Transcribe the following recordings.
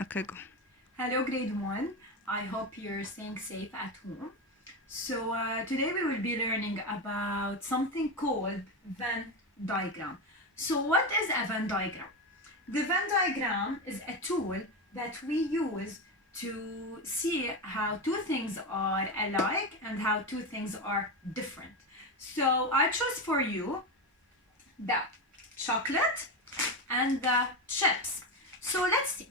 Okay, go. Hello grade 1, I hope you're staying safe at home. So today we will be learning about something called Venn diagram. So what is a Venn diagram? The Venn diagram is a tool that we use to see how two things are alike and how two things are different. So I chose for you the chocolate and the chips. So let's see.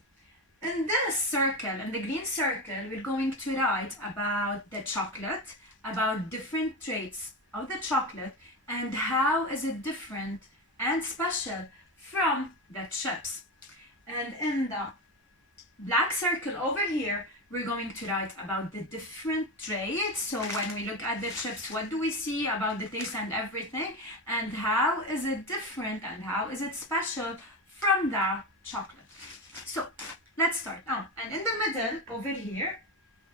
In this circle, in the green circle, we're going to write about the chocolate, about different traits of the chocolate, and how is it different and special from the chips. And in the black circle over here, we're going to write about the different traits. So when we look at the chips, what do we see about the taste and everything, and how is it different and how is it special from the chocolate. So let's start. And in the middle over here,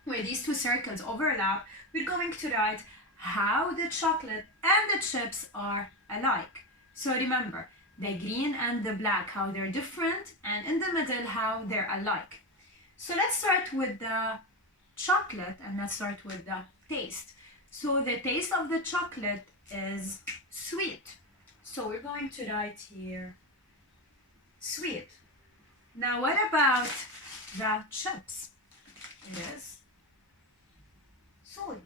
where these two circles overlap, we're going to write how the chocolate and the chips are alike. So remember, the green and the black, how they're different, and in the middle, how they're alike. So let's start with the chocolate and let's start with the taste. So the taste of the chocolate is sweet. So we're going to write here sweet. Now what about the chips? It is salty.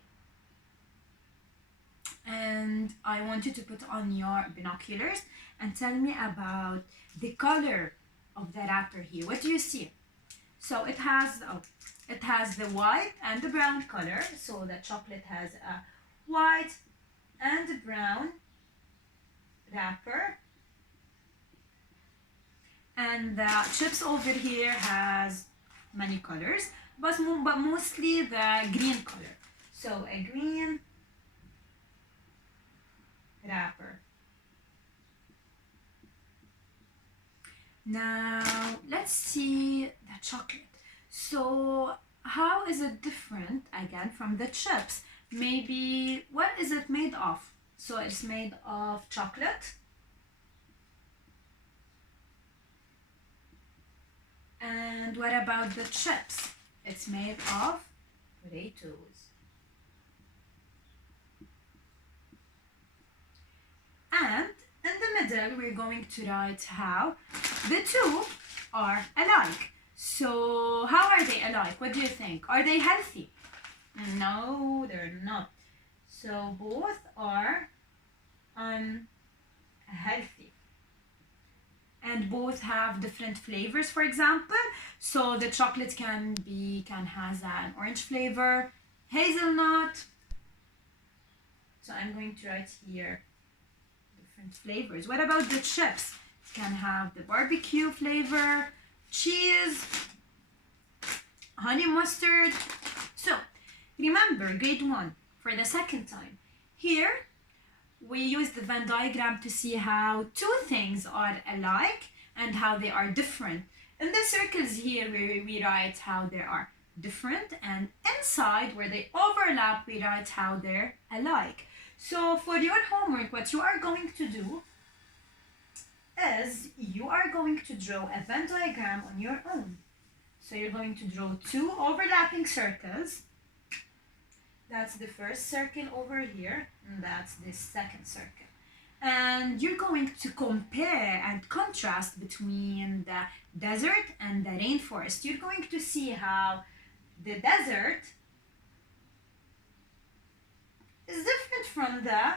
And I want you to put on your binoculars and tell me about the color of the wrapper here. What do you see? So it has the white and the brown color. So the chocolate has a white and brown wrapper. And the chips over here has many colors, but mostly the green color. So a green wrapper. Now let's see the chocolate. So how is it different again from the chips? Maybe what is it made of? So it's made of chocolate. And what about the chips? It's made of potatoes. And in the middle, we're going to write how the two are alike. So how are they alike? What do you think? Are they healthy? No, they're not. So both are unhealthy. And both have different flavors, for example. So the chocolate can has an orange flavor, hazelnut. So I'm going to write here different flavors. What about the chips? It can have the barbecue flavor, cheese, honey mustard. So remember, grade 1 for the second time. Here we use the Venn diagram to see how two things are alike and how they are different. In the circles here, we write how they are different, and inside where they overlap, we write how they're alike. So for your homework, what you are going to do is you are going to draw a Venn diagram on your own. So you're going to draw two overlapping circles. That's the first circle over here, and that's the second circle. And you're going to compare and contrast between the desert and the rainforest. You're going to see how the desert is different from the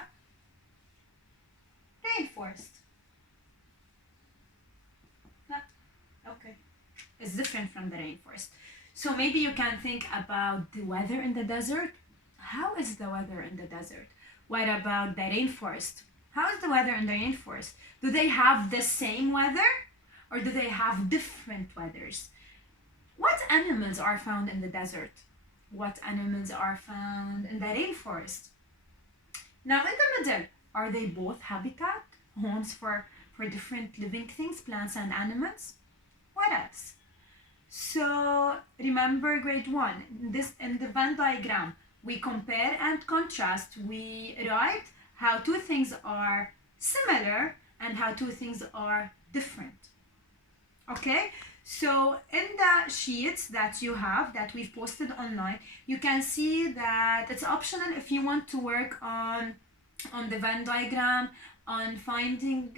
rainforest. Okay. It's different from the rainforest. So maybe you can think about the weather in the desert. How is the weather in the desert? What about the rainforest? How is the weather in the rainforest? Do they have the same weather or do they have different weathers? What animals are found in the desert? What animals are found in the rainforest? Now in the middle, are they both habitat, homes for different living things, plants and animals? What else? So remember grade 1, in the Venn diagram, we compare and contrast. We write how two things are similar and how two things are different. Okay? So in the sheets that you have that we've posted online, you can see that it's optional if you want to work on the Venn diagram, on finding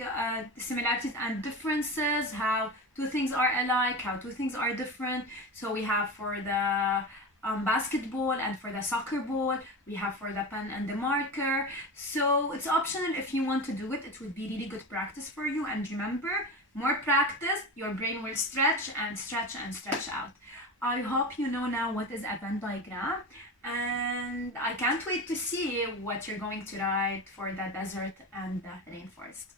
similarities and differences, how two things are alike, how two things are different. So we have for the basketball and for the soccer ball, we have for the pen and the marker. So it's optional if you want to do it. It would be really good practice for you. And remember, more practice, your brain will stretch and stretch and stretch out. I hope you know now what is a Venn diagram, and I can't wait to see what you're going to write for the desert and the rainforest.